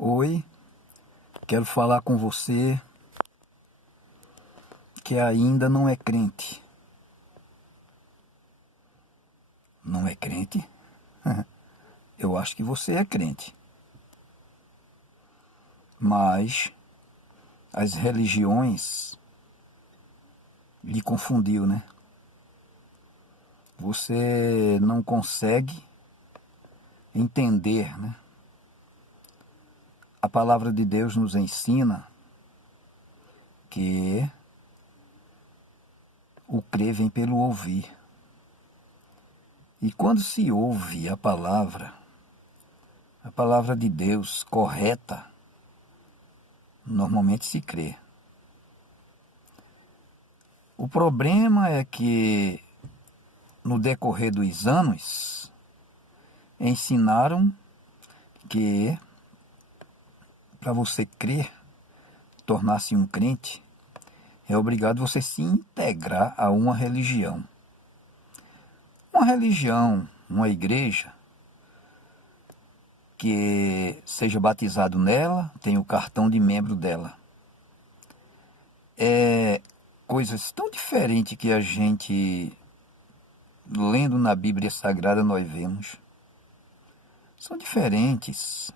Oi, quero falar com você que ainda não é crente. Não é crente? Eu acho que você é crente. Mas as religiões lhe confundiu, né? Você não consegue entender, né? A palavra de Deus nos ensina que o crer vem pelo ouvir. E quando se ouve a palavra de Deus correta, normalmente se crê. O problema é que, no decorrer dos anos, ensinaram que para você crer, tornar-se um crente, é obrigado você se integrar a uma religião. Uma religião, uma igreja, que seja batizado nela, tem o cartão de membro dela. É coisas tão diferentes que a gente, lendo na Bíblia Sagrada, nós vemos. São diferentes.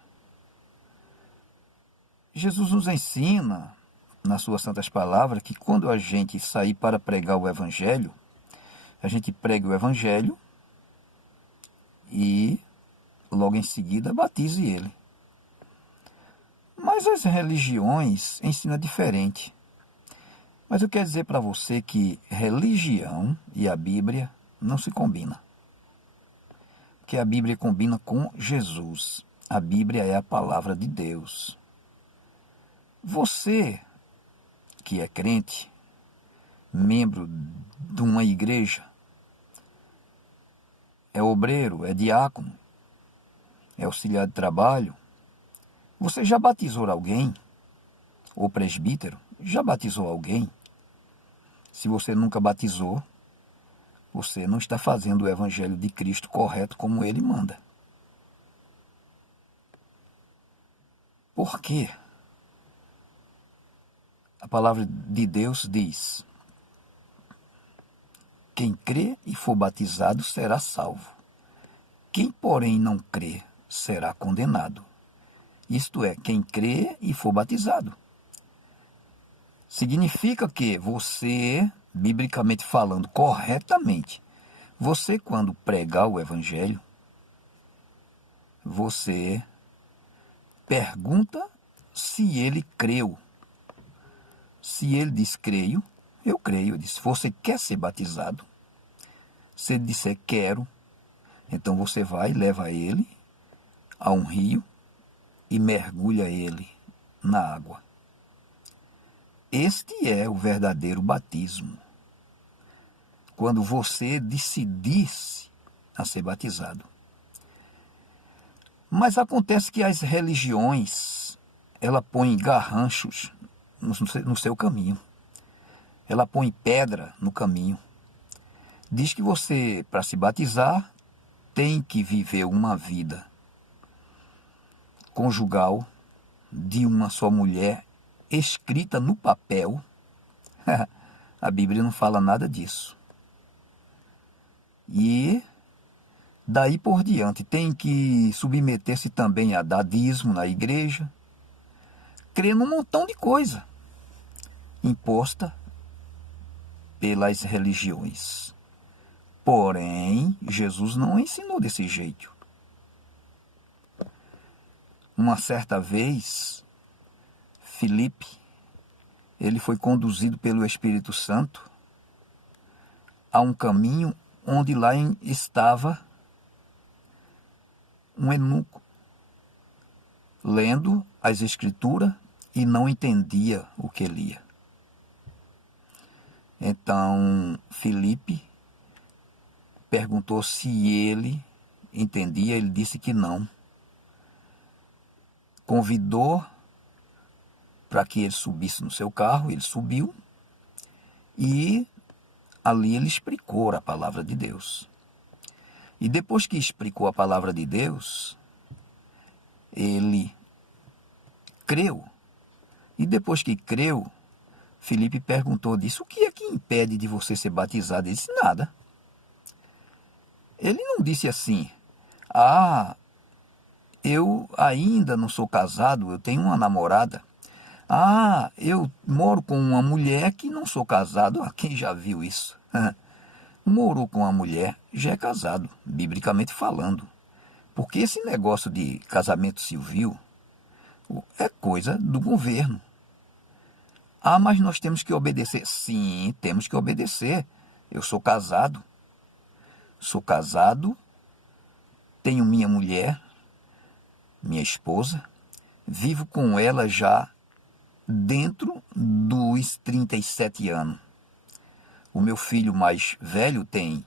Jesus nos ensina, nas suas santas palavras, que quando a gente sair para pregar o Evangelho, a gente prega o Evangelho e logo em seguida batize ele. Mas as religiões ensinam diferente. Mas eu quero dizer para você que religião e a Bíblia não se combinam. Porque a Bíblia combina com Jesus. A Bíblia é a palavra de Deus. Você que é crente, membro de uma igreja, é obreiro, é diácono, é auxiliar de trabalho, você já batizou alguém? Ou presbítero, já batizou alguém? Se você nunca batizou, você não está fazendo o Evangelho de Cristo correto como ele manda. Por quê? A palavra de Deus diz: quem crê e for batizado será salvo. Quem, porém, não crê será condenado. Isto é, quem crê e for batizado. Significa que você, biblicamente falando corretamente, você quando pregar o Evangelho, você pergunta se ele creu. Se ele diz creio, eu creio. Eu disse, você quer ser batizado? Se ele disser quero, então você vai, leva ele a um rio e mergulha ele na água. Este é o verdadeiro batismo. Quando você decidisse a ser batizado. Mas acontece que as religiões, ela põe garranchos no seu caminho. Ela põe pedra no caminho. Diz que você, para se batizar, tem que viver uma vida conjugal de uma só mulher, escrita no papel. A Bíblia não fala nada disso. E daí por diante tem que submeter-se também a dar dízimo na igreja, crer num montão de coisa imposta pelas religiões. Porém, Jesus não ensinou desse jeito. Uma certa vez, Filipe, ele foi conduzido pelo Espírito Santo a um caminho onde lá estava um eunuco, lendo as Escrituras e não entendia o que lia. Então, Filipe perguntou se ele entendia, ele disse que não. Convidou para que ele subisse no seu carro, ele subiu e ali ele explicou a palavra de Deus. E depois que explicou a palavra de Deus, ele creu. E depois que creu, Filipe perguntou disso: o que é que impede de você ser batizado? Ele disse: nada. Ele não disse assim: ah, eu ainda não sou casado, eu tenho uma namorada. Ah, eu moro com uma mulher que não sou casado. Ah, quem já viu isso? Morou com uma mulher, já é casado, biblicamente falando. Porque esse negócio de casamento civil é coisa do governo. Ah, mas nós temos que obedecer. Sim, temos que obedecer. Eu sou casado. Sou casado, tenho minha mulher, minha esposa, vivo com ela já dentro dos 37 anos. O meu filho mais velho tem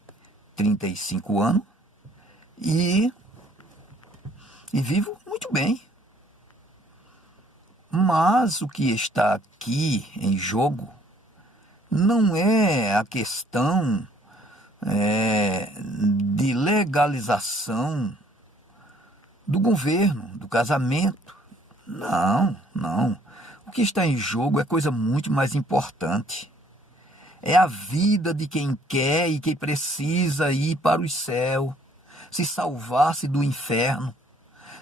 35 anos e vivo muito bem. Mas o que está aqui em jogo não é a questão de legalização do governo, do casamento. Não, não. O que está em jogo é coisa muito mais importante. É a vida de quem quer e quem precisa ir para o céu, se salvar-se do inferno,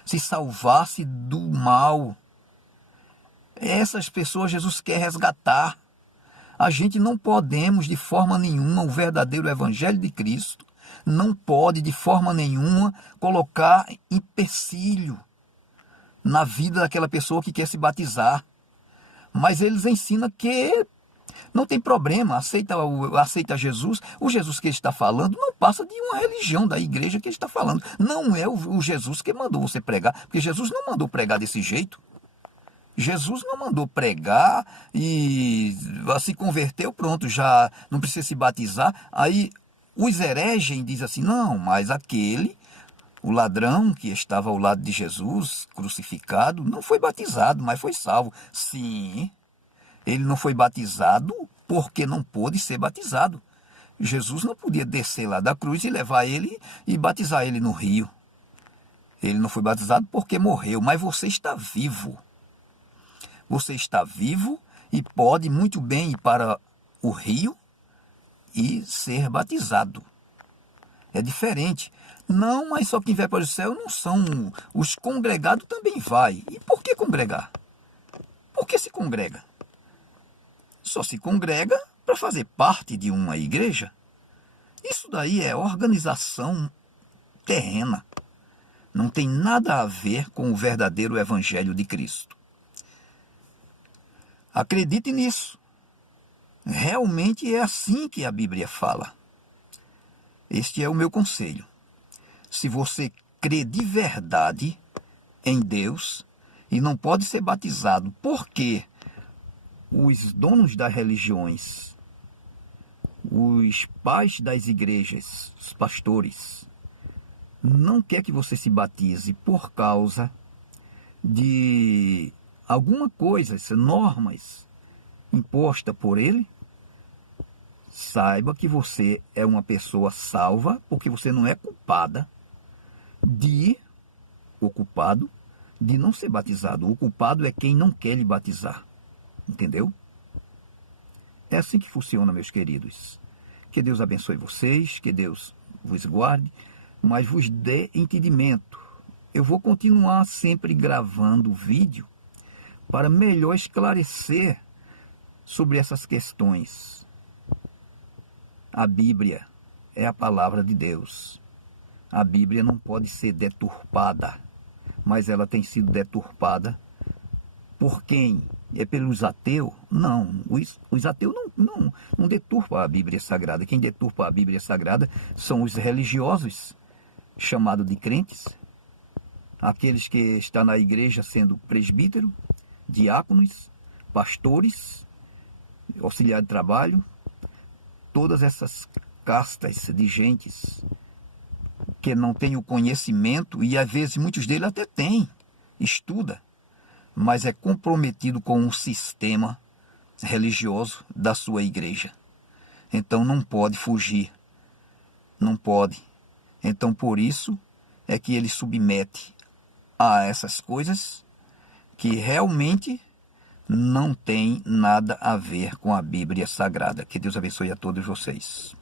se salvar-se do mal. Essas pessoas Jesus quer resgatar. A gente não podemos de forma nenhuma, o verdadeiro evangelho de Cristo, não pode de forma nenhuma colocar empecilho na vida daquela pessoa que quer se batizar. Mas eles ensinam que não tem problema, aceita Jesus. O Jesus que ele está falando não passa de uma religião da igreja que ele está falando. Não é o Jesus que mandou você pregar, porque Jesus não mandou pregar desse jeito. Jesus não mandou pregar e se converteu, pronto, já não precisa se batizar. Aí os hereges dizem assim: não, mas aquele, o ladrão que estava ao lado de Jesus, crucificado, não foi batizado, mas foi salvo. Sim, ele não foi batizado porque não pôde ser batizado. Jesus não podia descer lá da cruz e levar ele e batizar ele no rio. Ele não foi batizado porque morreu, mas você está vivo. Você está vivo e pode muito bem ir para o rio e ser batizado. É diferente. Não, mas só quem vai para o céu não são. Os congregados também vai. E por que congregar? Por que se congrega? Só se congrega para fazer parte de uma igreja. Isso daí é organização terrena. Não tem nada a ver com o verdadeiro evangelho de Cristo. Acredite nisso. Realmente é assim que a Bíblia fala. Este é o meu conselho. Se você crê de verdade em Deus e não pode ser batizado porque os donos das religiões, os pais das igrejas, os pastores, não quer que você se batize por causa de alguma coisa, normas impostas por ele, saiba que você é uma pessoa salva, porque você não é culpado de não ser batizado. O culpado é quem não quer lhe batizar. Entendeu? É assim que funciona, meus queridos. Que Deus abençoe vocês, que Deus vos guarde, mas vos dê entendimento. Eu vou continuar sempre gravando vídeo para melhor esclarecer sobre essas questões. A Bíblia é a palavra de Deus. A Bíblia não pode ser deturpada, mas ela tem sido deturpada por quem? É pelos ateus? Não, os ateus não deturpam a Bíblia Sagrada. Quem deturpa a Bíblia Sagrada são os religiosos, chamados de crentes, aqueles que estão na igreja sendo presbítero, diáconos, pastores, auxiliar de trabalho, todas essas castas de gentes que não têm o conhecimento, e às vezes muitos deles até têm, estuda, mas é comprometido com um sistema religioso da sua igreja. Então não pode fugir, não pode. Então por isso é que ele submete a essas coisas que realmente não tem nada a ver com a Bíblia Sagrada. Que Deus abençoe a todos vocês.